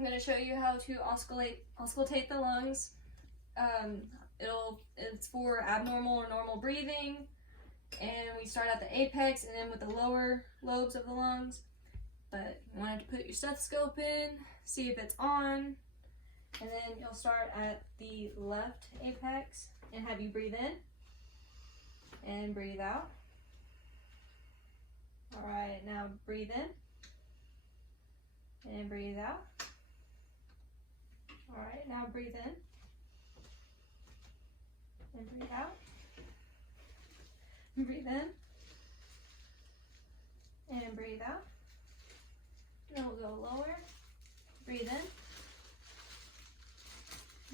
I'm going to show you how to auscultate the lungs. It's for abnormal or normal breathing, and we start at the apex and then with the lower lobes of the lungs. But you want to put your stethoscope in, see if it's on, and then you'll start at the left apex and have you breathe in and breathe out. All right, now breathe in and breathe out. All right, now breathe in and breathe out. Breathe in and breathe out. Then we'll go lower. Breathe in.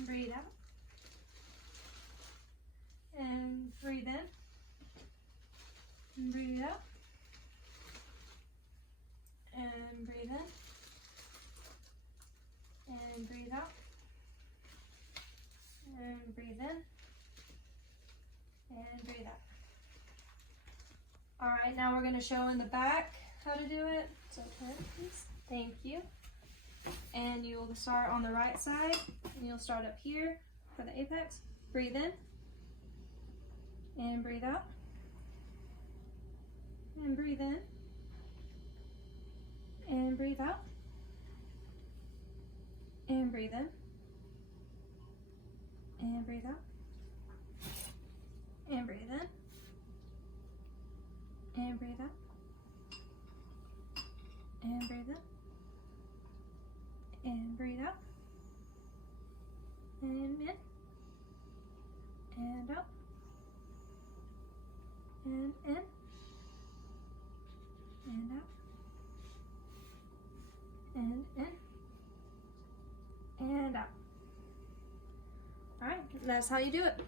Breathe out. And breathe in. And breathe out. And breathe in. And breathe out. And breathe in. And breathe out. Alright, now we're going to show in the back how to do it. So turn, please. Thank you. And you will start on the right side, and you'll start up here for the apex. Breathe in. And breathe out. And breathe in. And breathe out. And breathe in. And breathe out. And breathe in. And breathe out. And breathe in. And breathe out. And in. And out. And in. And out. And in. And out. Alright, that's how you do it.